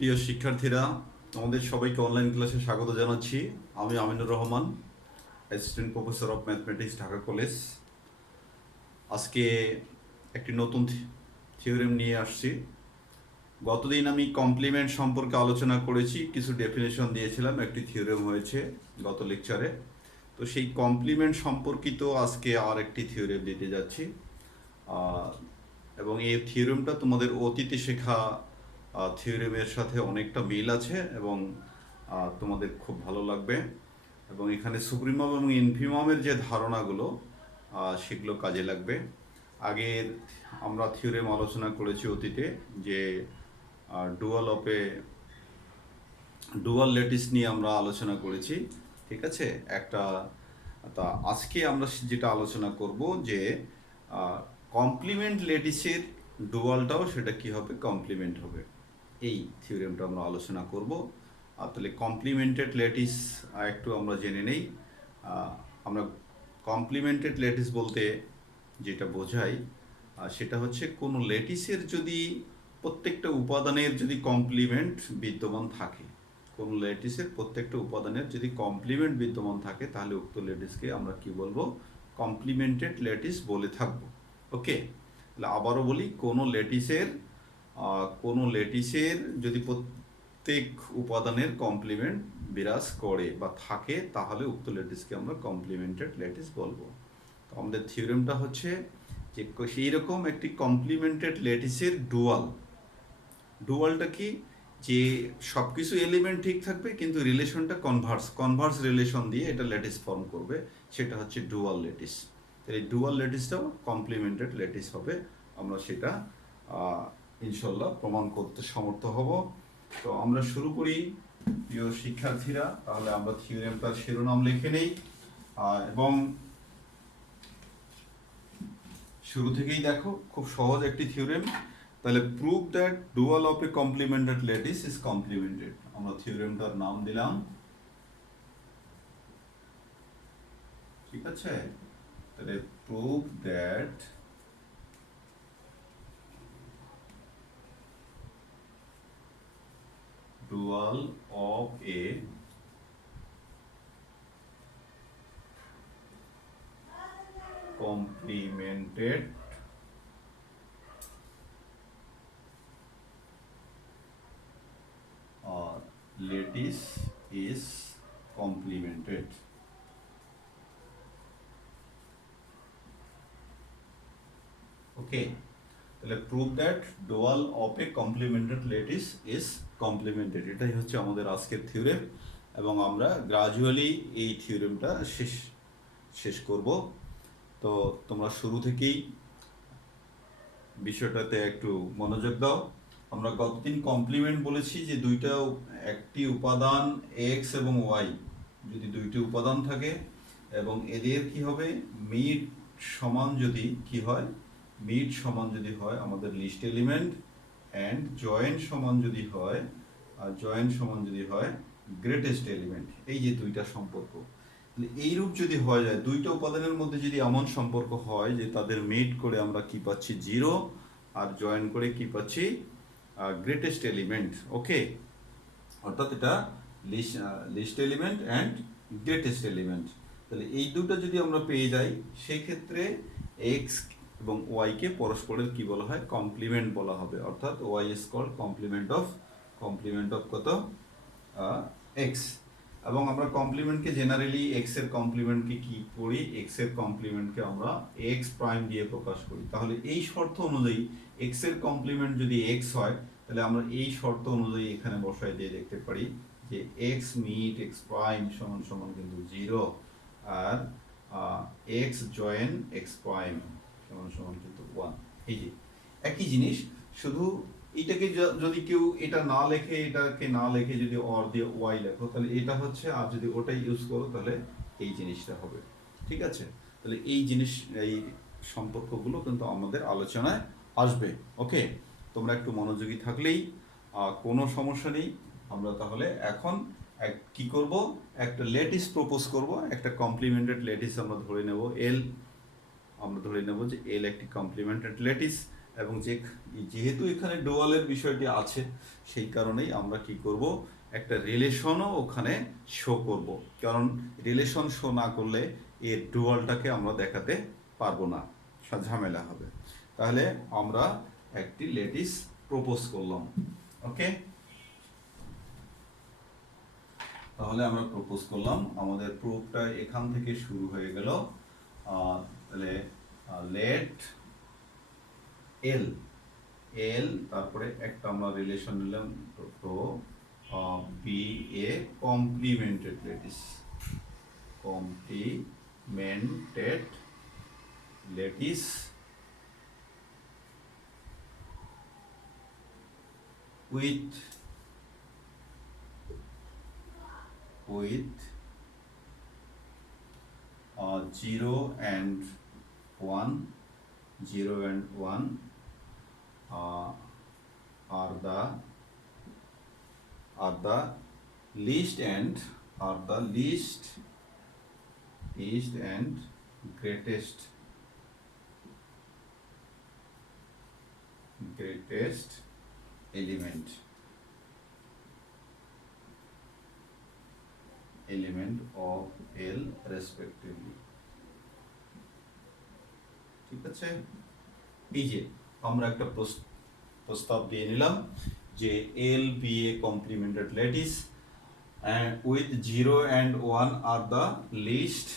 প্রিয় শিক্ষার্থীরা, আমাদের সবাইকে অনলাইন ক্লাসে স্বাগত জানাচ্ছি। আমি Aminur Rahman, assistant professor of mathematics, Dhaka college. আজকে একটি নতুন থিওরেম নিয়ে আসছি। গতদিন আমি কমপ্লিমেন্ট সম্পর্কে আলোচনা করেছি, কিছু ডেফিনেশন দিয়েছিলাম, একটি থিওরেম হয়েছে গত লেকচারে। তো সেই কমপ্লিমেন্ট সম্পর্কিত আজকে আর একটি থিওরেম দিতে যাচ্ছি। এবং এই থিওরেমটা তোমাদের অতীতে শেখা থিওরেমের সাথে অনেকটা মিল আছে এবং তোমাদের খুব ভালো লাগবে। এবং এখানে সুপ্রিমাম এবং ইনফিমামের যে ধারণাগুলো সেগুলো কাজে লাগবে। আগের আমরা থিওরেম আলোচনা করেছি অতীতে যে ডুয়াল ল্যাটিস নিয়ে আমরা আলোচনা করেছি, ঠিক আছে। একটা তা আজকে আমরা যেটা আলোচনা করব যে কমপ্লিমেন্ট ল্যাটিসের ডুয়ালটাও সেটা কি হবে, কমপ্লিমেন্ট হবে। এই থিওরেমটা আমরা আলোচনা করব। আর তাহলে কমপ্লিমেন্টেড ল্যাটিস একটু আমরা জেনে নেই। আমরা কমপ্লিমেন্টেড ল্যাটিস বলতে যেটা বোঝাই সেটা হচ্ছে কোনো ল্যাটিসের যদি প্রত্যেকটা উপাদানের যদি কমপ্লিমেন্ট বিদ্যমান থাকে, কোনো ল্যাটিসের প্রত্যেকটা উপাদানের যদি কমপ্লিমেন্ট বিদ্যমান থাকে, তাহলে উক্ত ল্যাটিসকে আমরা কি বলবো, কমপ্লিমেন্টেড ল্যাটিস বলে থাকবো। ওকে, তাহলে আবারও বলি, কোনো ল্যাটিসের যদি প্রত্যেক উপাদানের কমপ্লিমেন্ট বিরাজ করে বা থাকে, তাহলে উক্ত ল্যাটিসকে আমরা কমপ্লিমেন্টেড ল্যাটিস বলবো। তো আমাদের থিওরেমটা হচ্ছে যে সেই রকম একটি কমপ্লিমেন্টেড ল্যাটিসের ডুয়ালটা কি, যে সব কিছু এলিমেন্ট ঠিক থাকবে কিন্তু রিলেশনটা কনভার্স রিলেশন দিয়ে এটা ল্যাটিস ফর্ম করবে, সেটা হচ্ছে ডুয়াল ল্যাটিস। এই ডুয়াল ল্যাটিসটাও কমপ্লিমেন্টেড ল্যাটিস হবে। আমরা সেটা ইনশাল্লাহ প্রমাণ করতে সমর্থ হব। তো আমরা শুরু করি প্রিয় শিক্ষার্থীরা। তাহলে আমরা থিওরেমটার শিরোনাম লিখে নেই এবং শুরু থেকেই দেখো, খুব সহজ একটি থিওরেম। তাহলে prove that dual of A complemented lattice is complimented. আমরা থিওরেমটার নাম দিলাম, ঠিক আছে। তাহলে prove that dual of A complemented lattice is complemented. Okay, তাহলে prove that dual of A complemented lattice is complimented, এটাই হচ্ছে আমাদের আজকের থিওরেম। এবং আমরা গ্রাজুয়ালি এই থিওরেমটা শেষ করব। তো তোমরা শুরু থেকেই বিষয়টাতে একটু মনোযোগ দাও। আমরা গতদিন কমপ্লিমেন্ট বলেছি যে একটি উপাদান এক্স এবং ওয়াই, যদি দুইটি উপাদান থাকে এবং এদের কি হবে, মিড সমান যদি কি হয়, মিড সমান যদি হয় আমাদের লিস্ট এলিমেন্ট, অ্যান্ড জয়েন্ট সমান যদি হয়, আর জয়েন্ট সমান যদি হয় গ্রেটেস্ট এলিমেন্ট, এই যে দুইটা সম্পর্ক, এইরূপ যদি হয়ে যায়, দুইটা উপাদানের মধ্যে যদি এমন সম্পর্ক হয় যে তাদের মিড করে আমরা কি পাচ্ছি, 0, আর জয়েন করে কি পাচ্ছি, গ্রেটেস্ট এলিমেন্ট। ওকে, অর্থাৎ এটা least element and greatest element. তাহলে এই দুটো যদি আমরা পেয়ে যাই, সেক্ষেত্রে এক্স এবং ওয়াইকে পরস্পরের কি বলা হয়, কমপ্লিমেন্ট বলা হবে। অর্থাৎ Y is called complement of কত, এক্স। এবং আমরা কমপ্লিমেন্টকে জেনারেলি এক্স এর কমপ্লিমেন্টকে কি করি, এক্স এর কমপ্লিমেন্টকে আমরা এক্স প্রাইম দিয়ে প্রকাশ করি। তাহলে এই শর্ত অনুযায়ী এক্স এর কমপ্লিমেন্ট যদি এক্স হয়, তাহলে আমরা এই শর্ত অনুযায়ী এখানে বসাই দিয়ে দেখতে পারি যে এক্স মিট এক্স প্রাইম সমান সমান কিন্তু 0, আর এক্স জয়েন এক্স প্রাইম সমান সমান কিন্তু 1। এই যে একই জিনিস, শুধু এটাকে যদি কেউ এটা না লেখে, এটাকে না লেখে যদি অর দিয়ে ওয়াই লেখো, তাহলে এটা হচ্ছে, আর যদি ওটাই ইউজ করো তাহলে এই জিনিসটা হবে, ঠিক আছে। তাহলে এই সম্পর্কগুলো কিন্তু আমাদের আলোচনায় আসবে। ওকে, তোমরা একটু মনোযোগী থাকলেই কোনো সমস্যা নেই। আমরা তাহলে এখন কি করব, একটা ল্যাটিস প্রপোজ করব, একটা কমপ্লিমেন্টেড ল্যাটিস আমরা ধরে নেব এল। আমরা ধরে নেব যে এল একটি কমপ্লিমেন্টেড ল্যাটিস, এবং যেহেতু এখানে ডুয়ালের বিষয়টি আছে, সেই কারণেই আমরা কি করব, একটা রিলেশনও ওখানে শো করব, কারণ রিলেশন শো না করলে এর ডুয়ালটাকে আমরা দেখাতে পারবো না, ঝামেলা হবে। তাহলে আমরা একটি ল্যাটিস প্রপোজ করলাম। ওকে, তাহলে আমরা প্রপোজ করলাম, আমাদের প্রুফটা এখান থেকে শুরু হয়ে গেল। তাহলে লেট এল, তারপরে একটা আমরা রিলেশন নিলাম, তো be a complemented lattice, complemented lattice with 0 and 1, 0 and 1 are the least and greatest element of L respectively। ঠিক আছে, এই যে আমরা একটা প্রস্তাব দিয়ে নিলাম যে L be a complemented lattice and with 0 and 1 are the least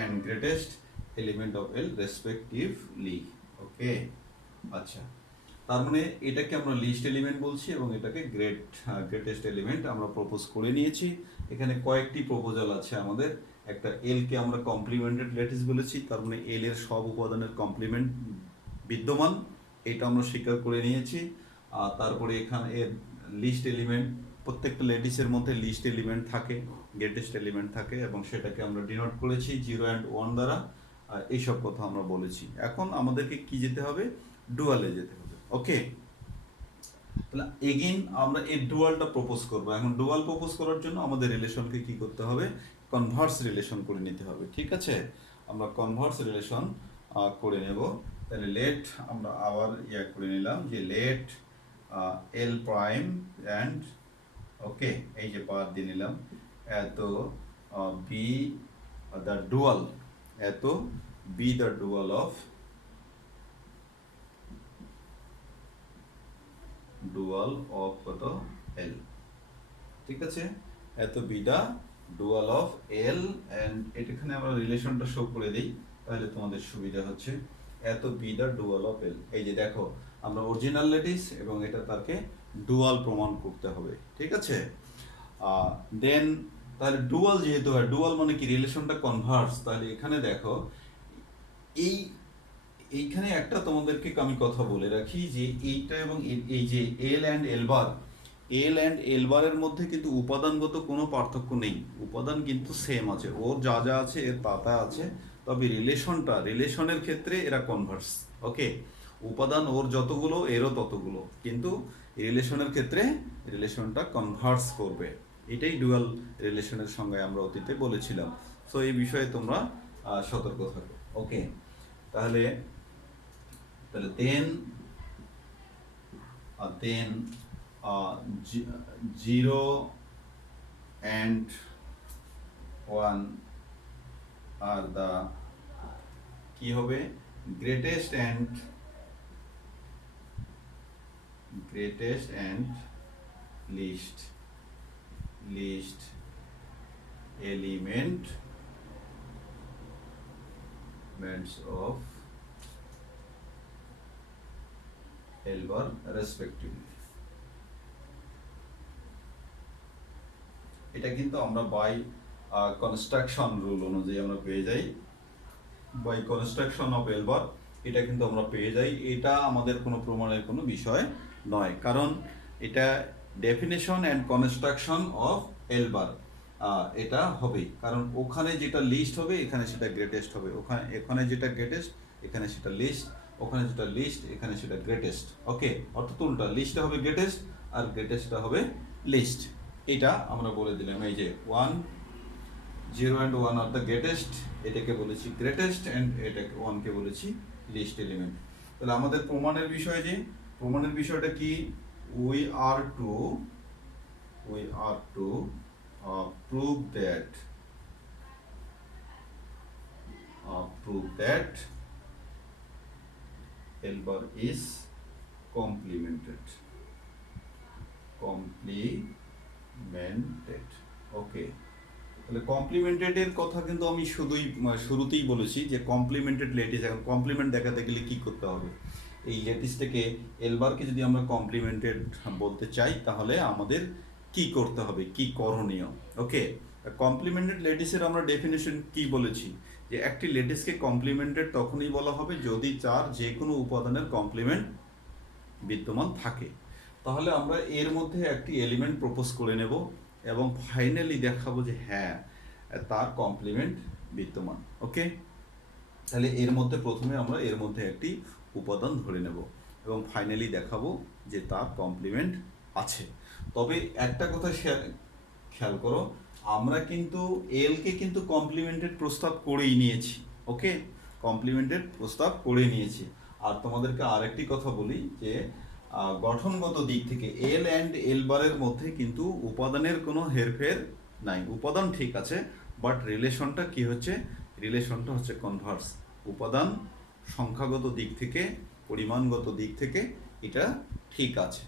and greatest element of L respectively। ওকে, আচ্ছা, তার মানে এটাকে আমরা লিস্ট এলিমেন্ট বলছি এবং এটাকে গ্রেটেস্ট এলিমেন্ট আমরা প্রপোজ করে নিয়েছি। এখানে কয়েকটি প্রপোজাল আছে আমাদের। একটা এল কে আমরা কমপ্লিমেন্টেড ল্যাটিস বলেছি, তার মানে এল এর সব উপাদানের কমপ্লিমেন্ট বিদ্যমান, এটা আমরা স্বীকার করে নিয়েছি। আর তারপরে এখানে এর লিস্ট এলিমেন্ট, প্রত্যেকটা ল্যাটিসের মধ্যে লিস্ট এলিমেন্ট থাকে, গ্রেটেস্ট এলিমেন্ট থাকে, এবং সেটাকে আমরা ডিনোট করেছি 0 and 1 দ্বারা। এইসব কথা আমরা বলেছি। এখন আমাদেরকে কি যেতে হবে, ডুয়ালে যেতে হবে। ওকে, তাহলে এগেইন আমরা এই ডুয়ালটা প্রপোজ করব। এখন ডুয়াল প্রপোজ করার জন্য আমাদের রিলেশনকে কি করতে হবে, কনভার্স রিলেশন করে নিতে হবে। ঠিক আছে, আমরা কনভার্স রিলেশন করে নেব। তাহলে লেট আমরা আবার করে নিলাম যে let L prime and, okay, এই যে পাওয়ার দিয়ে নিলাম, এত বি দ্য ডুয়াল, এত বি দ্য ডুয়াল অফ কত এল। ঠিক আছে, এত be the dual of L, and এখানে আমরা রিলেশনটা শো করে দিই, তাহলে তোমাদের সুবিধা হচ্ছে। এত বিটা ডুয়াল অফ এল, এই যে দেখো আমরা অরিজিনাল ল্যাটিস এবং এটা তাকে ডুয়াল প্রমাণ করতে হবে। ঠিক আছে, দেন তাহলে ডুয়াল যেহেতু হয়, ডুয়াল মানে কি, রিলেশনটা কনভার্স। তাহলে এখানে দেখো এইখানে একটা তোমাদেরকে আমি কথা বলে রাখি যে এইটা এবং এই যে এল অ্যান্ড এল বারের মধ্যে কিন্তু উপাদানগত কোনো পার্থক্য নেই, উপাদান কিন্তু সেম আছে, ওর যা যা আছে এর তা আছে, তবে রিলেশনের ক্ষেত্রে এরা কনভার্স। ওকে, উপাদান ওর যতগুলো এরও ততগুলো, কিন্তু রিলেশনের ক্ষেত্রে রিলেশনটা কনভার্স করবে। এটাই ডুয়াল রিলেশনের সঙ্গে আমরা অতীতে বলেছিলাম। সো এই বিষয়ে তোমরা সতর্ক থাকো। ওকে, তাহলে then 0 and 1 are the কি হবে, greatest and least elements of L bar respectively। এটা কিন্তু আমরা বাই কনস্ট্রাকশন রুল অনুযায়ী আমরা পেয়ে যাই, বাই কনস্ট্রাকশন অফ এল বার এটা কিন্তু আমরা পেয়ে যাই। এটা আমাদের কোনো প্রমাণের কোনো বিষয় নয়, কারণ এটা ডেফিনেশন অ্যান্ড কনস্ট্রাকশন অফ এল বার এটা হবেই, কারণ ওখানে যেটা লিস্ট হবে এখানে সেটা গ্রেটেস্ট হবে, এখানে যেটা গ্রেটেস্ট এখানে সেটা লিস্ট, ওখানে যেটা লিস্ট এখানে সেটা গ্রেটেস্ট। ওকে, অর্থাৎ উল্টা, লিস্টটা হবে গ্রেটেস্ট আর গ্রেটেস্টটা হবে লিস্ট। এটা আমরা বলে দিলাম। এই যে 0 and 1 আর দ্য গ্রেটেস্ট, এটাকে বলেছি গ্রেটেস্ট, অ্যান্ড এটাকে 1কে বলেছি লিস্ট এলিমেন্ট। তাহলে আমাদের প্রমাণের বিষয়টা কি, we are to prove that L bar is complemented. Okay, তাহলে কমপ্লিমেন্টেড এর কথা কিন্তু আমি শুরুতেই বলেছি যে কমপ্লিমেন্টেড ল্যাটিস। এখন কমপ্লিমেন্ট দেখাতে গেলে কি করতে হবে, এই ল্যাটিসটাকে এল বারকে যদি আমরা কমপ্লিমেন্টেড বলতে চাই তাহলে আমাদের কি করতে হবে, কি করণীয়। ওকে, কমপ্লিমেন্টেড ল্যাটিসের আমরা ডেফিনেশন কি বলেছি, যে একটি ল্যাটিসকে কমপ্লিমেন্টেড তখনই বলা হবে যদি তার যে কোনো উপাদানের কমপ্লিমেন্ট বিদ্যমান থাকে। তাহলে আমরা এর মধ্যে একটি এলিমেন্ট প্রপোজ করে নেব এবং ফাইনালি দেখাবো যে হ্যাঁ তার কমপ্লিমেন্ট বিদ্যমান। ওকে, তাহলে এর মধ্যে প্রথমে আমরা এর মধ্যে একটি উপাদান ধরে নেব এবং ফাইনালি দেখাবো যে তার কমপ্লিমেন্ট আছে। তবে একটা কথা খেয়াল করো, আমরা কিন্তু এলকে কিন্তু কমপ্লিমেন্টেড প্রস্তাব করেই নিয়েছি। ওকে, কমপ্লিমেন্টেড প্রস্তাব করে নিয়েছি। আর তোমাদেরকে আরেকটি কথা বলি যে গঠনগত দিক থেকে এল অ্যান্ড এল বারের মধ্যে কিন্তু উপাদানের কোনো হেরফের নাই। উপাদান ঠিক আছে, বাট রিলেশনটা কি হচ্ছে, রিলেশনটা হচ্ছে কনভার্স। উপাদান সংখ্যাগত দিক থেকে, পরিমাণগত দিক থেকে এটা ঠিক আছে,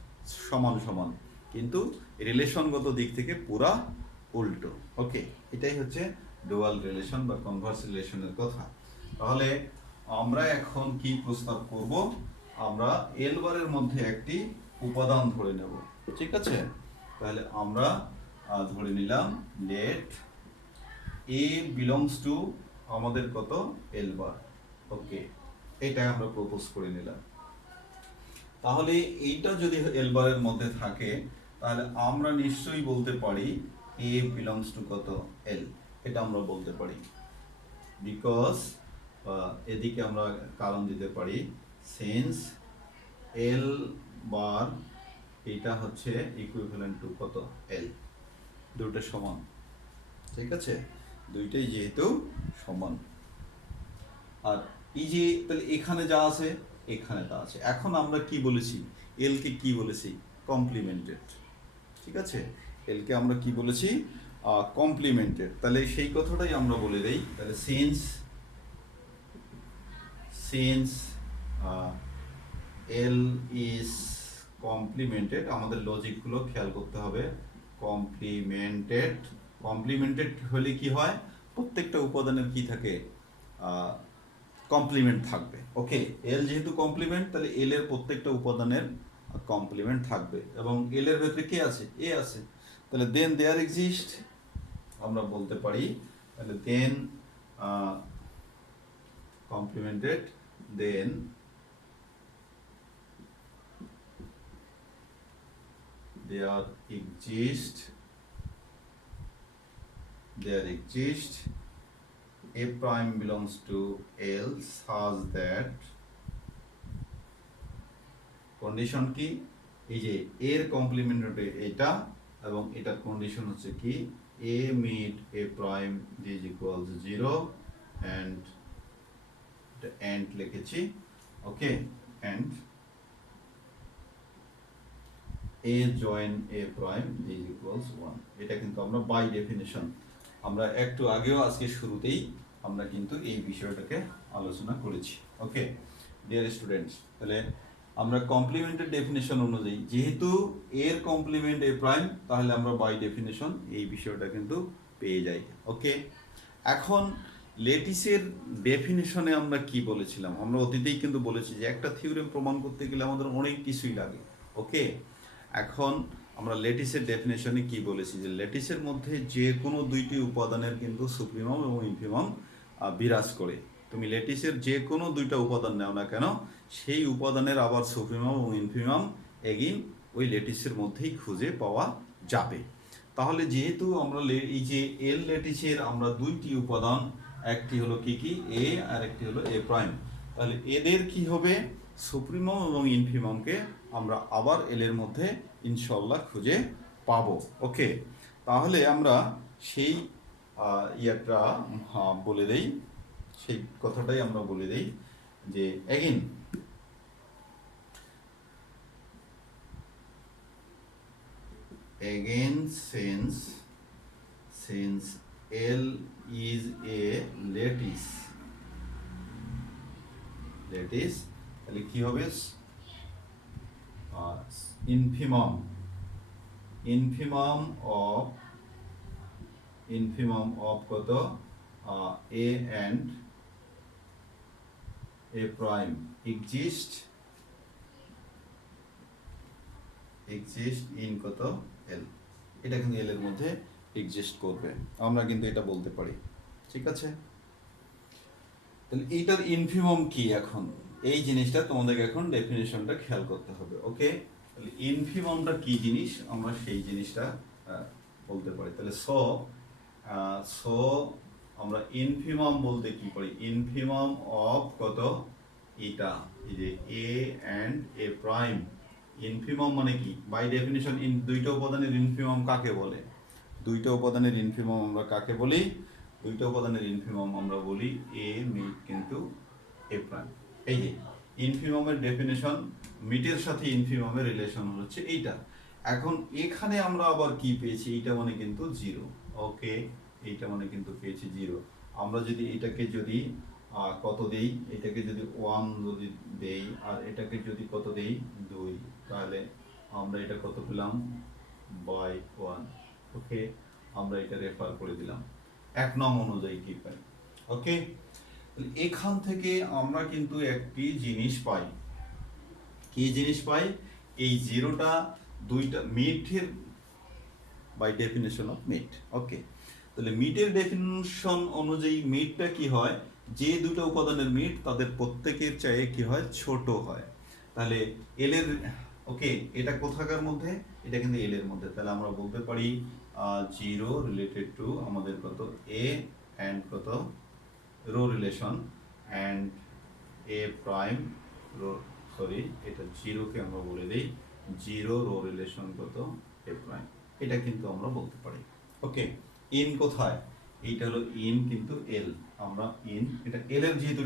সমান সমান, কিন্তু রিলেশনগত দিক থেকে পুরা উল্টো। ওকে, এটাই হচ্ছে ডুয়াল রিলেশন বা কনভার্স রিলেশনের কথা। তাহলে আমরা এখন কি প্রস্তাব করব, আমরা এল বারের মধ্যে একটি উপাদান ধরে নেব। ঠিক আছে, তাহলে আমরা ধরে নিলাম লেট এ বিলংস টু আমাদের কত, এল বার। ওকে, এটা আমরা প্রপোজ করে নিলাম। তাহলে এইটা যদি এল বারের মধ্যে থাকে তাহলে আমরা নিশ্চয়ই বলতে পারি এ বিলংস টু কত, এল। এটা আমরা বলতে পারি বিকজ এদিকে আমরা কারণ দিতে পারি সিন্স এল বার এটা হচ্ছে ইকুইভ্যালেন্ট টু কত, এল। দুটো সমান, ঠিক আছে, দুইটাই যেহেতু সমান। আর এই যে তাহলে এখানে যা আছে এখানে তা আছে। এখন আমরা কি বলেছি, এলকে কি বলেছি, কমপ্লিমেন্টেড। ঠিক আছে, এলকে আমরা কি বলেছি, কমপ্লিমেন্টেড। তাহলে সেই কথাটাই আমরা বলে দেই। তাহলে সিন্স এল ইজ কমপ্লিমেন্টেড, আমাদের লজিকগুলো খেয়াল করতে হবে। কমপ্লিমেন্টেড হলে কি হয়, প্রত্যেকটা উপাদানের কি থাকে, কমপ্লিমেন্ট থাকবে। ওকে, এল যেহেতু কমপ্লিমেন্ট তাহলে এল এর প্রত্যেকটা উপাদানের কমপ্লিমেন্ট থাকবে এবং এল এর ভেতরে কে আছে, এ আছে। তাহলে দেন দেয়ার এক্সিস্ট, আমরা বলতে পারি তাহলে then complemented, then there exist a prime belongs to L such that condition কি, এই যে এর কমপ্লিমেন্ট হবে এটা এবং এটার কন্ডিশন হচ্ছে কি, a meet a prime is equals 0 and and লিখেছি। ওকে, and a join a prime is equals 1। এটা কিন্তু আমরা বাই ডেফিনেশন, আমরা একটু আগেও আজকে শুরুতেই আমরা কিন্তু এই বিষয়টাকে আলোচনা করেছি। ওকে ডিয়ার স্টুডেন্টস, তাহলে আমরা কমপ্লিমেন্টের ডেফিনেশন অনুযায়ী যেহেতু এর কমপ্লিমেন্ট এ প্রাইম, তাহলে আমরা বাই ডেফিনেশন এই বিষয়টা কিন্তু পেয়ে যাই। ওকে, এখন লেটিসের ডেফিনেশনে আমরা কি বলেছিলাম, আমরা অতীতেই কিন্তু বলেছি যে একটা থিওরেম প্রমাণ করতে গেলে আমাদের অনেক কিছুই লাগে। ওকে, এখন আমরা লেটিসের ডেফিনেশনে কি বলেছি, যে লেটিসের মধ্যে যে কোনো দুইটি উপাদানের কিন্তু সুপ্রিমাম এবং ইনফিমাম বিরাজ করে। তুমি লেটিসের যে কোনো দুইটা উপাদান নাও না কেন, সেই উপাদানের আবার সুপ্রিমাম এবং ইনফিমাম এগেইন ওই লেটিসের মধ্যেই খুঁজে পাওয়া যাবে। তাহলে যেহেতু আমরা এই যে এল লেটিসের আমরা দুইটি উপাদান, একটি হলো কি কি, এ আর একটি হলো এ প্রাইম, তাহলে এদের কি হবে, সুপ্রিমাম এবং ইনফিমামকে আমরা আবার এল এর মধ্যে ইনশাল্লাহ খুঁজে পাবো। ওকে, তাহলে আমরা সেই ইয়াটা বলে দেই, সেই কথাটাই আমরা বলে দেই যে again again since L is a lattice তাহলে কি হবে infimum of কত a and a prime exist in কত L, এটা কিন্তু L এর মধ্যে এক্সিস্ট করবে, আমরা কিন্তু এটা বলতে পারি। ঠিক আছে, তাহলে এইটার ইনফিমম কি, এখন এই জিনিসটা তোমাদেরকে এখন ডেফিনেশনটা খেয়াল করতে হবে। ওকে, তাহলে ইনফিমমটা কি জিনিস আমরা সেই জিনিসটা বলতে পারি। তাহলে সো আমরা ইনফিমম বলতে কি পারি, ইনফিমম অফ কত এটা, এই যে এ অ্যান্ড এ প্রাইম। ইনফিমম মানে কি, বাই ডেফিনেশন দুইটা উপাদানের ইনফিমম কাকে বলে, দুইটা উপাদানের ইনফিমম আমরা কাকে বলি, দুইটা উপাদানের ইনফিমম আমরা বলি এ মিট কিন্তু এ প্রাইম। এই যে ইনফিমমের ডেফিনেশন, মিটের সাথে ইনফিমমের রিলেশন হচ্ছে এইটা। এখন এখানে আমরা আবার কি পেয়েছি, এইটা মানে কিন্তু জিরো। ওকে, এইটা মানে কিন্তু পেয়েছি জিরো। আমরা যদি এটাকে যদি কত দেই, এটাকে যদি 1 যদি দেই আর এটাকে যদি কত দেই 2, তাহলে আমরা এটা কত পেলাম বাই 1। ওকে, আমরা এটা রেফার করে দিলাম 1 নং অনুযায়ী কি পাই। ওকে, এখান থেকে আমরা কিন্তু একটি জিনিস পাই, কি জিনিস পাই, এই জিরোটা দুইটা মিটের বাই ডেফিনেশন অফ মিট। ওকে, তাহলে মিটের ডেফিনেশন অনুযায়ী মিটটা কি হয়, যে দুটো উপাদানের মিট তাদের প্রত্যেকের চেয়ে কি হয়, ছোট হয়। তাহলে এল এর, ওকে, এটা কোথাকার মধ্যে, এটা কিন্তু এল এর মধ্যে। তাহলে আমরা বলতে পারি জিরো রিলেটেড টু আমাদের কত এ অ্যান্ড কত rho relation and A prime rho, sorry এটা জিরোকে আমরা বলে দিই জিরো রো রিলেশন কত এ প্রাইম, এটা কিন্তু আমরা বলতে পারি। ওকে, ইন কোথায়, এইটা হলো ইন কিন্তু এল, আমরা ইন এটা এল এর, যেহেতু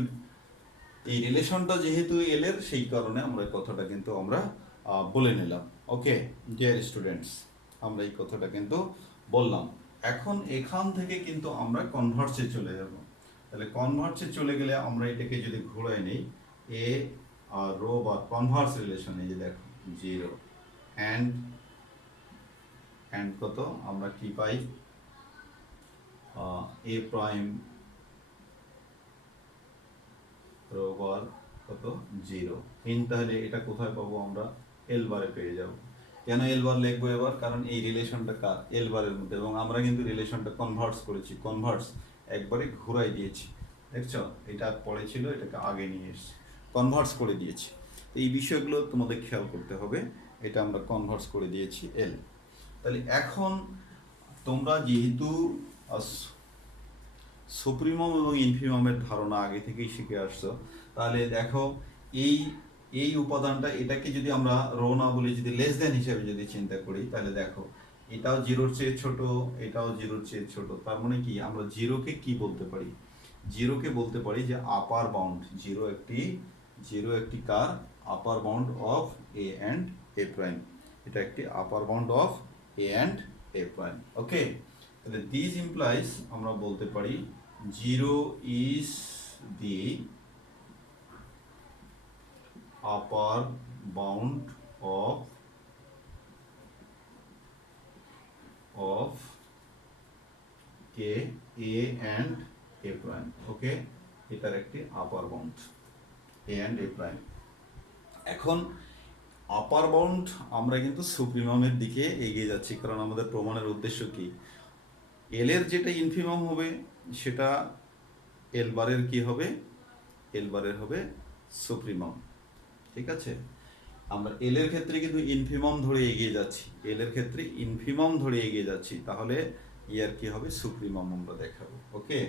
এই রিলেশনটা যেহেতু এল এর, সেই কারণে আমরা এই কথাটা কিন্তু আমরা বলে নিলাম। ওকে ডিয়ার স্টুডেন্টস, আমরা এই কথাটা কিন্তু বললাম। এখন এখান থেকে কিন্তু আমরা কনভার্সে চলে যাব। তাহলে কনভার্সে চলে গেলে আমরা এটাকে যদি ঘোরায় নিই, এ আর রো বা কনভার্স রিলেশন, এই যে দেখো জিরো অ্যান্ড কত আমরা কি পাই, এ প্রাইম রো বার কত জিরো ইন, তাহলে এটা কোথায় পাবো আমরা, এল বারে পেয়ে যাব। কেন এল বার লিখবো এবার, কারণ এই রিলেশনটা কার, এল বারের মধ্যে, এবং আমরা কিন্তু রিলেশনটা কনভার্স করেছি, কনভার্স একবারে ঘুরাই দিয়েছি। দেখছো, এটা পরে ছিল, এটাকে আগে নিয়ে এসেছি, কনভার্স করে দিয়েছি। তো এই বিষয়গুলো তোমাদের খেয়াল করতে হবে, এটা আমরা কনভার্স করে দিয়েছি এল। তাহলে এখন তোমরা যেহেতু সুপ্রিমম এবং ইনফিমমের ধারণা আগে থেকেই শিখে আসছো, তাহলে দেখো এই উপাদানটা, এটাকে যদি আমরা রো না বলি, যদি লেস দেন হিসেবে যদি চিন্তা করি, তাহলে দেখো এটাও জিরোর চেয়ে ছোট, এটাও জিরোর চেয়ে ছোট। তার মানে কি, আমরা জিরোকে কি বলতে পারি, জিরোকে বলতে পারি যে আপার বাউন্ড, জিরো একটি কার upper bound of A and A prime, এটা একটি upper bound of A and A prime. Okay, তাহলে দিস ইমপ্লাইজ আমরা বলতে পারি zero is the upper bound of কে A and A prime. Okay, এটার একটি upper bound A and A prime. এখন আপার বাউন্ড আমরা কিন্তু সুপ্রিমামের দিকে এগিয়ে যাচ্ছি, কারণ আমাদের প্রমাণের উদ্দেশ্য কি, এল এর যেটা ইনফিমাম হবে সেটা এল বারের কি হবে, এল বারের হবে সুপ্রিমাম। ঠিক আছে, আমরা এল এর ক্ষেত্রে কিন্তু ইনফিমাম ধরে এগিয়ে যাচ্ছি, এল এর ক্ষেত্রে ইনফিমাম ধরে এগিয়ে যাচ্ছি, তাহলে ইয়ার কি হবে, সুপ্রিমাম আমরা দেখাবো। ওকে,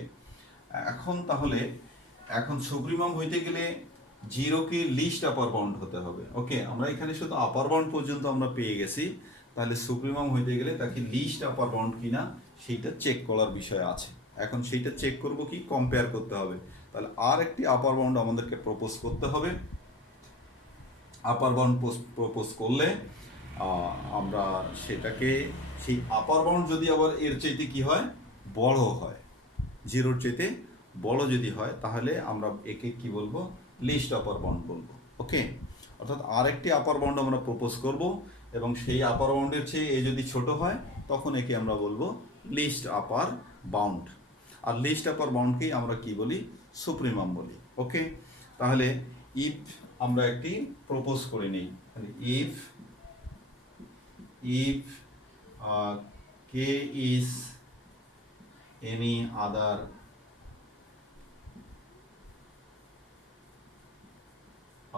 এখন তাহলে এখন সুপ্রিমাম হইতে গেলে জিরোকে লিস্ট আপার বাউন্ড হতে হবে। ওকে, আমরা এখানে শুধু আপার বাউন্ড পর্যন্ত আমরা পেয়ে গেছি, তাহলে সুপ্রিমাম হইতে গেলে তাকে লিস্ট আপার বাউন্ড কিনা সেইটা চেক করার বিষয় আছে। এখন সেইটা চেক করব কি, কম্পেয়ার করতে হবে। তাহলে আর একটি আপার বাউন্ড আমাদেরকে প্রপোজ করতে হবে। আপার বাউন্ড প্রপোজ করলে আমরা সেটাকে সেই আপার বাউন্ড যদি আবার এর চাইতে কি হয়, বড় হয়, জিরোর চাইতে বড় যদি হয়, তাহলে আমরা একে কি বলবো, লিস্ট আপার বাউন্ড বলবো। ওকে, অর্থাৎ আরেকটি আপার বাউন্ড আমরা প্রপোজ করব, এবং সেই আপার বাউন্ডের চেয়ে এ যদি ছোট হয় তখন একে আমরা বলবো লিস্ট আপার বাউন্ড। আর লিস্ট আপার বাউন্ডকেই আমরা কি বলি, সুপ্রিমাম বলি। ওকে, তাহলে ইফ আমরা একটি প্রপোজ করে নিই, if if k is any other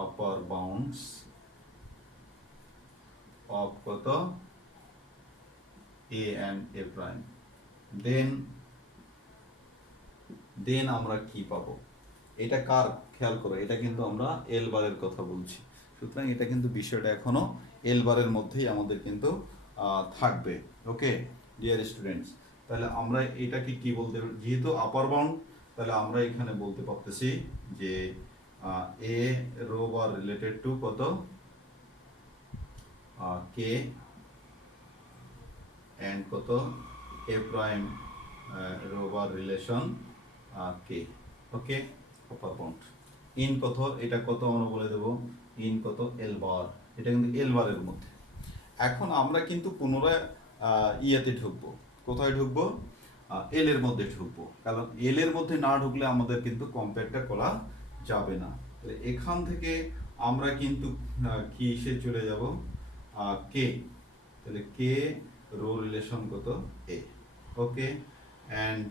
upper bounds of কত a and a prime, then আমরা কি পাবো, এটা কার খেয়াল করো, এটা কিন্তু আমরা এল বারের কথা বলছি, সুতরাং এটা কিন্তু বিষয়টা এখনো এল বারের মধ্যেই আমাদের কিন্তু থাকবে। ওকে ডিয়ার স্টুডেন্টস, তাহলে আমরা এটাকে কি বলতে, যেহেতু আপার বাউন্ড, তাহলে আমরা এখানে বলতে পারতেছি যে A row bar related to কত কে এন্ড কত A prime row bar relation কে। ওকে, আপার বাউন্ড ইন কত, এটা কত আমরা বলে দেবো ইন কত এল বার, এটা কিন্তু এল বারের মধ্যে। এখন আমরা কিন্তু পুনরায় ইয়েতে ঢুকবো, কোথায় ঢুকবো, এল এর মধ্যে ঢুকবো, কারণ এল এর মধ্যে না ঢুকলে আমাদের কিন্তু কম্পেয়ারটা করা যাবে না। তাহলে এখান থেকে আমরা কিন্তু কি এসে চলে যাব কে, তাহলে কে রো রিলেশন কত এ। ওকে, অ্যান্ড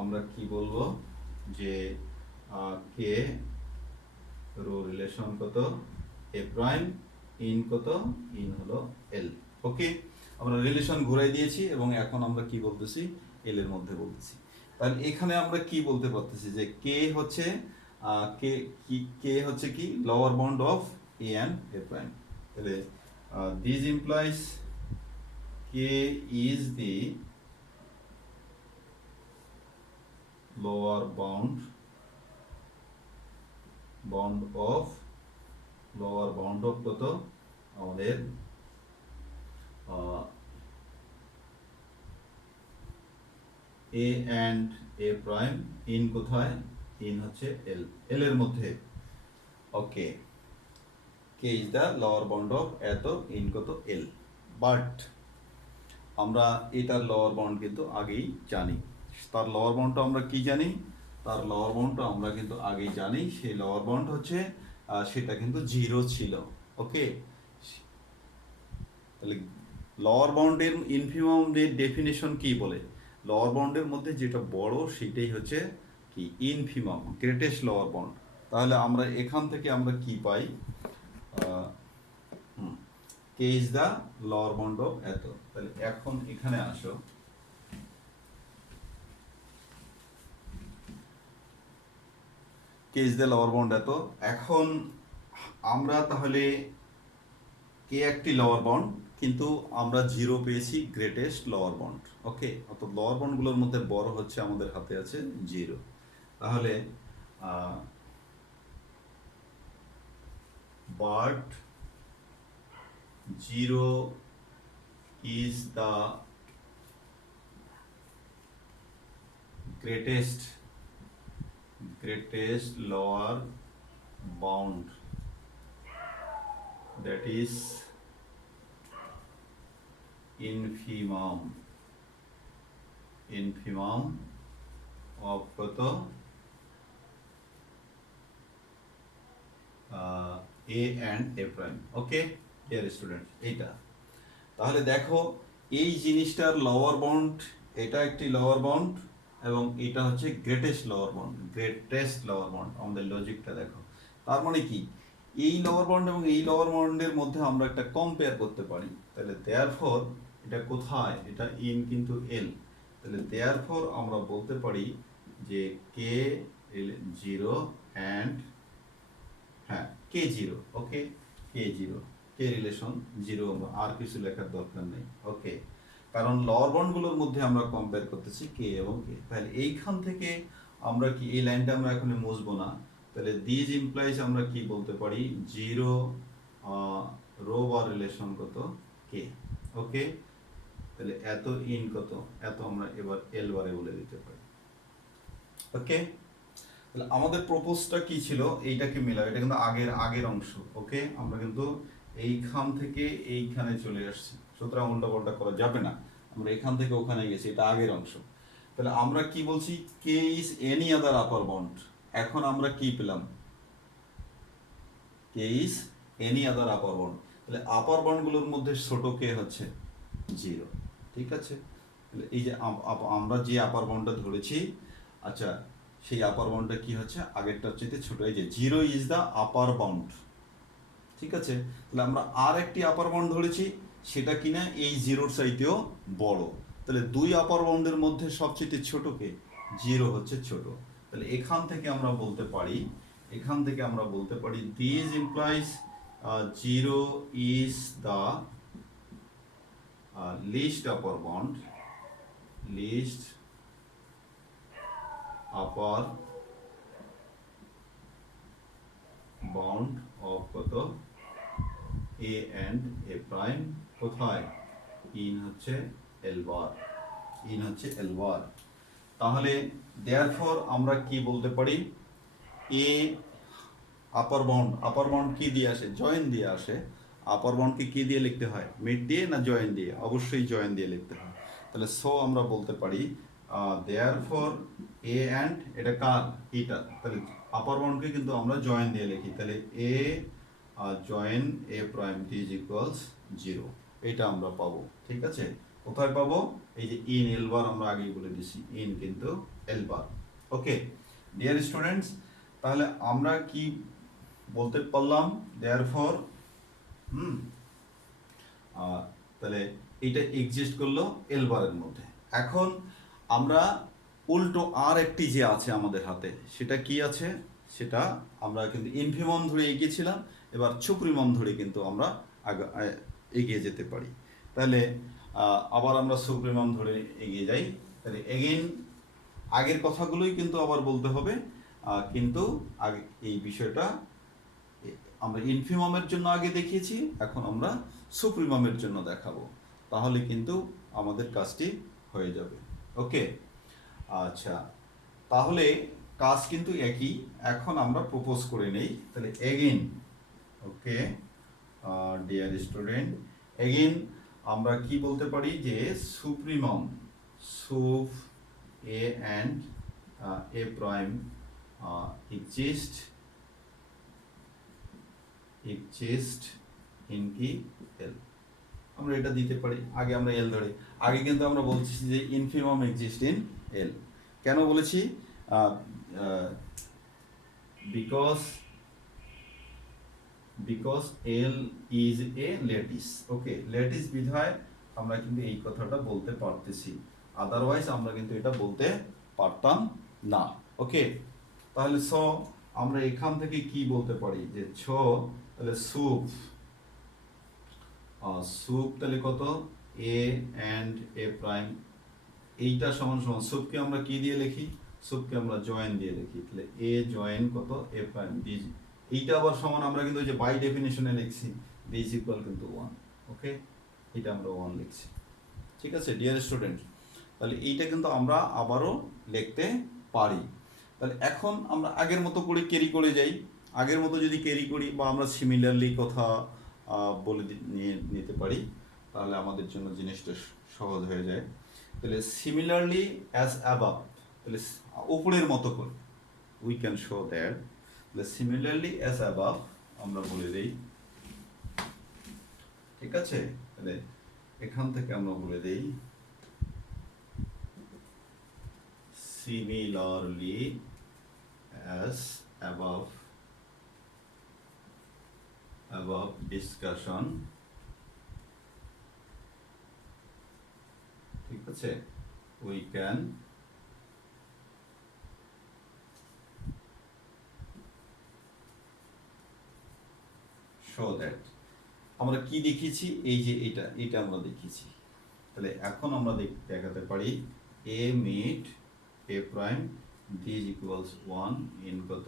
আমরা কি বলবো যে কে রো রিলেশন কত এ প্রাইম ইন কত, ইন হলো এল। ওকে, আমরা রিলেশন ঘুরাই দিয়েছি এবং এখন আমরা কি বলতেছি, এল এর মধ্যে বলতেছি। তাহলে এখানে আমরা কি বলতে পারতেছি যে কে হচ্ছে কে হচ্ছে কি lower bound of A and A prime. তাহলে this implies K is the lower bound of কত আমাদের A and A prime in কোথায়, ইন হচ্ছে এল, এল এর মধ্যে। Okay, K is the lower bound of এত ইন কত L, but আমরা এটার লোয়ার বাউন্ড কিন্তু আগেই জানি। তার লোয়ার বাউন্ডটা আমরা কি জানি, তার লোয়ার বাউন্ডটা আমরা কিন্তু আগেই জানি, সেই লোয়ার বাউন্ড হচ্ছে সেটা কিন্তু 0 ছিল। ওকে, তাহলে লোয়ার বাউন্ডের ইনফিমামের ডেফিনেশন কি বলে, লোয়ার বাউন্ডের মধ্যে যেটা বড় সেটাই হচ্ছে কি ইনফিমাম, গ্রেটেস্ট লোয়ার বাউন্ড। তাহলে আমরা এখান থেকে আমরা কি পাই, K is the lower bound of এত। তাহলে এখন এখানে আসো, K is the lower bound এত। এখন আমরা তাহলে কে একটি লোয়ার বাউন্ড, কিন্তু আমরা 0 পেয়েছি গ্রেটেস্ট লোয়ার বাউন্ড। ওকে, অর্থাৎ লোয়ার বাউন্ডগুলোর মধ্যে বড় হচ্ছে আমাদের হাতে আছে 0। তাহলে but 0 is the greatest lower bound, that is infimum of কত a and a prime। Okay dear student, এইটা তাহলে দেখো এই জিনিসটার লোয়ার বাউন্ড, এটা একটি লোয়ার বাউন্ড এবং এটা হচ্ছে গ্রেটেস্ট লোয়ার বাউন্ড। আমাদের লজিকটা দেখো, তার মানে কি এই লোয়ার বাউন্ড এবং এই লোয়ার বাউন্ডের মধ্যে আমরা একটা কম্পেয়ার করতে পারি। তাহলে দেয়ারফর এটা কোথায়, এটা ইন কিন্তু এল, তাহলে দেয়ারফর আমরা বলতে পারি যে কে 0 অ্যান্ড হ্যাঁ কে 0। ওকে, কে 0, কে রিলেশন 0, আর কিছু লেখার দরকার নেই। ওকে, কারণ লোয়ার বাউন্ডগুলোর মধ্যে আমরা কম্পেয়ার করতেছি কে এবং কে। তাহলে এইখান থেকে আমরা কি, এই লাইনটা আমরা এখন মুছবো না, তাহলে দিস ইমপ্লাইজ আমরা কি বলতে পারি 0 রো বার রিলেশন রিলেশন কত কে। ওকে, তাহলে এত ইন কত, এত আমরা এবার এল বারে বলে দিতে পারি। ওকে, তাহলে আমাদের প্রপোজটা কি ছিল, এইটাকে মেলাও, এটা কিন্তু আগের অংশ। ওকে, আমরা কিন্তু এইখান থেকে এইখানে চলে আসছি, সুতরাং উল্টা পাল্টা করা যাবে না। আমরা এখান থেকে ওখানে গেছি, এটা আগের অংশ। তাহলে আমরা কি বলছি, K is any other upper bound. এখন আমরা কি পেলাম, K is any other upper bound. তাহলে আপার বাউন্ডগুলোর মধ্যে ছোট কে হচ্ছে 0। ঠিক আছে, তাহলে এই যে আমরা যে আপার বাউন্ডটা ধরেছি, আচ্ছা সেই আপার বাউন্ডটা কি হচ্ছে, আগেরটার চাইতে ছোট। এই যে 0 ইজ দ্য আপার বাউন্ড। ঠিক আছে, তাহলে আমরা আর একটি আপার বাউন্ড ধরেছি, সেটা কিনা এই 0-র চাইতেও বড়। তাহলে দুই আপার বাউন্ডের মধ্যে সবচেয়ে ছোট কে, 0 হচ্ছে ছোট। তাহলে এখান থেকে আমরা বলতে পারি this implies 0 is the list upper bound, list upper bound of কত, এ অ্যান্ড এ প্রাইম। কোথায়, ইন হচ্ছে এল বার, তাহলে দেয়ারফর আমরা কি বলতে পারি, এ আপার বাউন্ড কি দিয়ে আসে, জয়েন দিয়ে আসে। আপার বাউন্ডকে কি দিয়ে লিখতে হয়, মিড দিয়ে না জয়েন দিয়ে, অবশ্যই জয়েন দিয়ে লিখতে হয়। তাহলে সো আমরা বলতে পারি দেয়ারফর এ অ্যান্ড, এটা কার, এটা, তাহলে আপার বাউন্ডকে কিন্তু আমরা জয়েন দিয়ে লিখি, তাহলে A join A prime is equals 0, এটা আমরা পাবো। ঠিক আছে, কোথায় পাবো, এই যে ইন এল বার, আমরা আগেই বলে দিছি ইন কিন্তু এল বার। ওকে ডিয়ার স্টুডেন্টস, তাহলে আমরা কি বলতে পারলাম, দেয়ারফর তাহলে এইটা এক্সিস্ট করলো এল বারের মধ্যে। এখন আমরা উল্টো আর একটি যে আছে আমাদের হাতে, সেটা কি আছে, সেটা আমরা কিন্তু ইনফিমম ধরে এগিয়েছিলাম, এবার সুপ্রিমম ধরে কিন্তু আমরা এগিয়ে যেতে পারি। তাহলে আবার আমরা সুপ্রিমম ধরে এগিয়ে যাই। তাহলে এগেইন আগের কথাগুলোই কিন্তু আবার বলতে হবে, কিন্তু আগে এই বিষয়টা আমরা ইনফিমমের জন্য আগে দেখিয়েছি, এখন আমরা সুপ্রিমমের জন্য দেখাবো, তাহলে কিন্তু আমাদের কাজটি হয়ে যাবে। ওকে, আচ্ছা তাহলে কাজ কিন্তু একই। এখন আমরা প্রপোজ করে নেই, তাহলে again, okay dear student, again আমরা কি বলতে পারি, যে supremum, sup A and A prime exist in কি এল, আমরা এটা দিতে পারি। আগে আমরা এল ধরে, আগে কিন্তু আমরা বলছি যে ইনফিমম এক্সিস্ট ইন এল। কেন বলেছি, because L is a lattice. Okay, lattice বিধায় আমরা কিন্তু এই কথাটা বলতে পারতেছি, আদারওয়াইজ আমরা কিন্তু এটা বলতে পারতাম না। ওকে, তাহলে স আমরা এখান থেকে কি বলতে পারি, যে তাহলে সুপ, তাহলে কত, এ অ্যান্ড এ প্রাইম, এইটা সমান সমান, সুপকে আমরা কি দিয়ে লিখি, সুপকে আমরা জয়েন দিয়ে লিখি, তাহলে এ জয়েন কত, এ প্রাইম বি, এইটা আবার সমান, আমরা কিন্তু যে বাই ডেফিনেশনে লিখছি বি ইজ ইকুয়াল কিন্তু 1। ওকে, এটা আমরা 1 লিখছি। ঠিক আছে ডিয়ার স্টুডেন্ট, তাহলে এইটা কিন্তু আমরা আবারও লিখতে পারি। তাহলে এখন আমরা আগের মতো করে ক্যারি করে যাই। আগের মতো যদি ক্যারি করি বা আমরা সিমিলারলি কথা বলে নিয়ে নিতে পারি, তাহলে আমাদের জন্য জিনিসটা সহজ হয়ে যায়। তাহলে সিমিলারলি অ্যাজ অ্যাবাভ, তাহলে উপরের মতো করে, উই ক্যান শো দ্যাট, তাহলে সিমিলারলি অ্যাজ অ্যাবাভ আমরা বলে দিই। ঠিক আছে, তাহলে এখান থেকে আমরা বলে দিই similarly as above discussion। ঠিক আছে, we can show that, আমরা কি দেখিয়েছি, এই যে এটা আমরা দেখিয়েছি। তাহলে এখন আমরা দেখাতে পারি a meet a prime this equals 1 in কত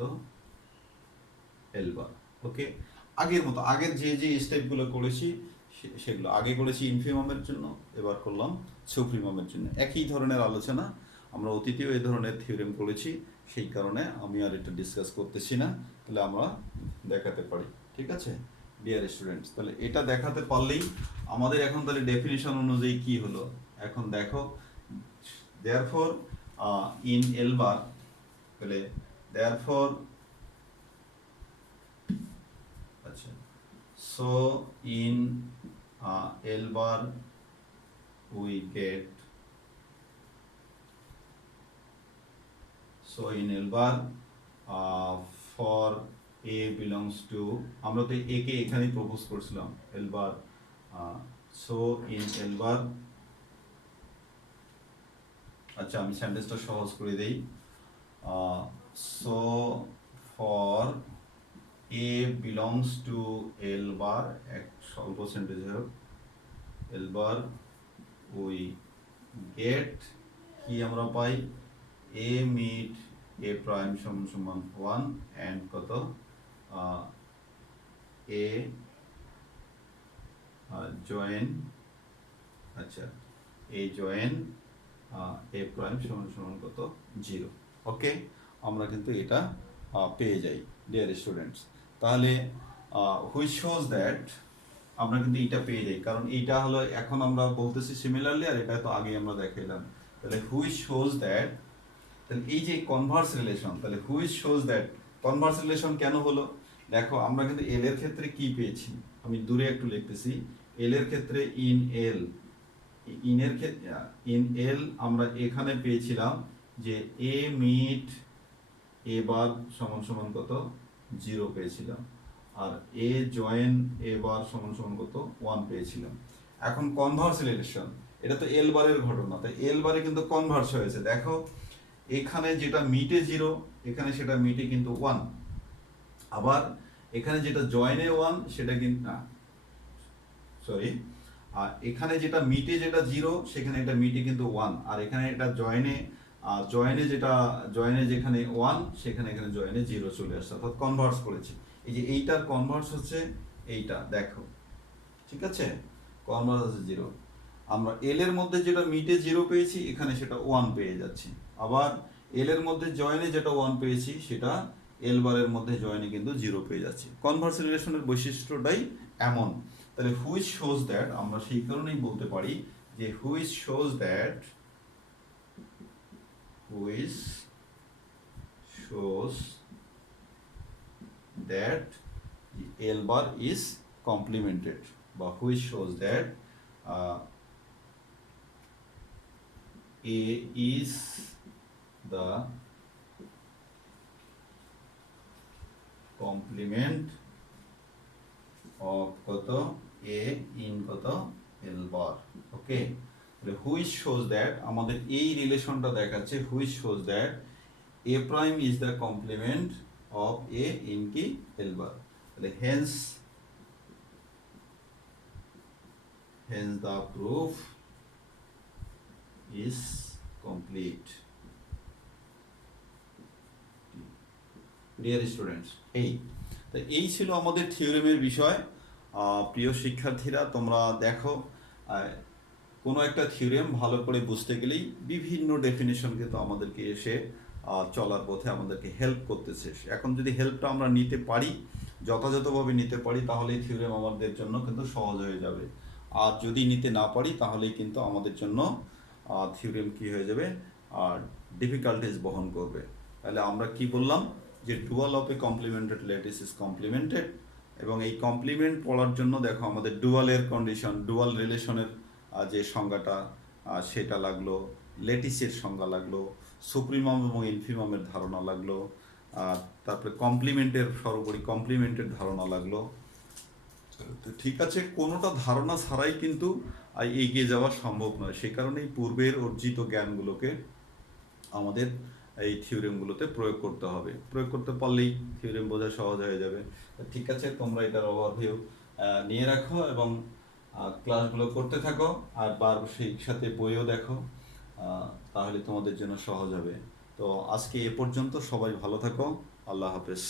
এল বার। ওকে, আগের মতো আগের যে স্টেপগুলো করেছি সেগুলো আগে করেছি ইনফিমামের জন্য, এবার করলাম সুপ্রিমামের জন্য। একই ধরনের আলোচনা, আমরা অতীতেও এই ধরনের থিওরেম করেছি, সেই কারণে আমি আর এটা ডিসকাস করতেছি না। তাহলে আমরা দেখাতে পারি, ঠিক আছে ডিয়ার স্টুডেন্টস। তাহলে এটা দেখাতে পারলেই আমাদের এখন তাহলে ডেফিনিশন অনুযায়ী কি হলো, এখন দেখো দেয়ারফর ইন এল বার, তাহলে দেয়ারফর আচ্ছা so in L bar we get, so in L bar for A belongs to, আমরা তো A কে এখানেই প্রপোজ করছিলাম L bar, so in L bar, আচ্ছা আমি সেন্টেন্সটা সহজ করে দেই, so for A belongs to L bar, এক স্বল্প সেন্টেন্স হোক, L bar we get, কি আমরা পাই, A meet A prime সমান সমান 1 and কত A join, আচ্ছা A join A prime সমান সমান কত 0। ওকে, আমরা কিন্তু এটা পেয়ে যাই ডিয়ার স্টুডেন্টস। তাহলে হুইচ শোজ দ্যাট, আমরা কিন্তু এটা পেয়ে যাই, কারণ এইটা হলো এখন আমরা বলতেছি সিমিলারলি, আর এটা তো আগে আমরা দেখাইলাম। তাহলে হুইচ শোজ দ্যাট, তাহলে এই যে কনভার্স রিলেশন, তাহলে which shows that Converse relation কেন হলো, দেখো আমরা কিন্তু এল এর ক্ষেত্রে কি পেয়েছি, আমি দূরে একটু লিখতেছি, এল এর ক্ষেত্রে ইন এল, ইনের ক্ষেত্রে ইন এল আমরা এখানে পেয়েছিলাম যে এ মিট এ বার সমান সমান কত 0 পেয়েছিলাম, আর এ জয়েন এ বার সমান সমান কত 1 পেয়েছিলাম। এখন কনভার্স রিলেশন, এটা তো এল বারের ঘটনা, তাই এল বারে কিন্তু কনভার্স হয়েছে, দেখো এখানে যেটা মিটে 0 এখানে সেটা মিটে কিন্তু 1, আবার এখানে যেটা জয়েনে 1 সেটা কিন্তু না, সরি, আর এখানে যেটা মিটে যেটা 0 সেখানে এটা মিটে কিন্তু 1, আর এখানে এটা জয়েনে জয়েনে যেখানে 1 সেখানে এখানে জয়েনে 0 চলে আসছে, অর্থাৎ কনভার্স করেছি। এই যে এইটার কনভার্স হচ্ছে এইটা, দেখো ঠিক আছে, কনভার্স হচ্ছে 0। আমরা এল এর মধ্যে যেটা মিটে 0 পেয়েছি এখানে সেটা 1 পেয়ে যাচ্ছি, আবার এল এর মধ্যে জয়েনে যেটা 1 পেয়েছি সেটা এল বারের মধ্যে জয়েনে কিন্তু 0 পেয়ে যাচ্ছি। কনভার্স রিলেশনের বৈশিষ্ট্যটাই এমন। তাহলে হুইচ শোজ দ্যাট, আমরা সেই কারণেই বলতে পারি যে which shows that, which shows that L bar is complemented, বা which shows that A is the complement of কত A in কত L bar। Okay, which shows that, আমাদের এই রিলেশনটা দেখাচ্ছে which shows that A prime is the complement of A in কি L bar. তাহলে hence the proof is complete. Dear students, এই ছিল আমাদের থিওরেমের বিষয়। প্রিয় শিক্ষার্থীরা, তোমরা দেখো কোনো একটা থিওরেম ভালো করে বুঝতে গেলেই বিভিন্ন ডেফিনেশন কিন্তু আমাদেরকে এসে চলার পথে আমাদেরকে হেল্প করতেছে। এখন যদি হেল্পটা আমরা নিতে পারি, যথাযথভাবে নিতে পারি, তাহলে এই থিওরেম আমাদের জন্য কিন্তু সহজ হয়ে যাবে। আর যদি নিতে না পারি তাহলেই কিন্তু আমাদের জন্য থিওরেম কি হয়ে যাবে, আর ডিফিকাল্টিজ বহন করবে। তাহলে আমরা কি বললাম যে dual of A complemented lattice is complimented, এবং এই কমপ্লিমেন্ট পড়ার জন্য দেখো আমাদের ডুয়ালের কন্ডিশন, ডুয়াল রিলেশনের যে সংজ্ঞাটা সেটা লাগলো, লেটিসের সংজ্ঞা লাগলো, সুপ্রিমাম এবং ইনফিমামের ধারণা লাগলো, তারপরে কমপ্লিমেন্টের সর্বোপরি কমপ্লিমেন্টের ধারণা লাগলো। ঠিক আছে, কোনোটা ধারণা ছাড়াই কিন্তু এগিয়ে যাওয়া সম্ভব নয়, সেই কারণেই পূর্বের অর্জিত জ্ঞানগুলোকে আমাদের এই থিওরেমগুলোতে প্রয়োগ করতে হবে। প্রয়োগ করতে পারলেই থিওরেম বোঝা সহজ হয়ে যাবে। ঠিক আছে, তোমরা এটার ওভারভিউ নিয়ে রাখো এবং ক্লাসগুলো করতে থাকো, আর সেই সাথে বইও দেখো, তাহলে তোমাদের জন্য সহজ হবে। তো আজকে এ পর্যন্ত, সবাই ভালো থাকো, আল্লাহ হাফেজ।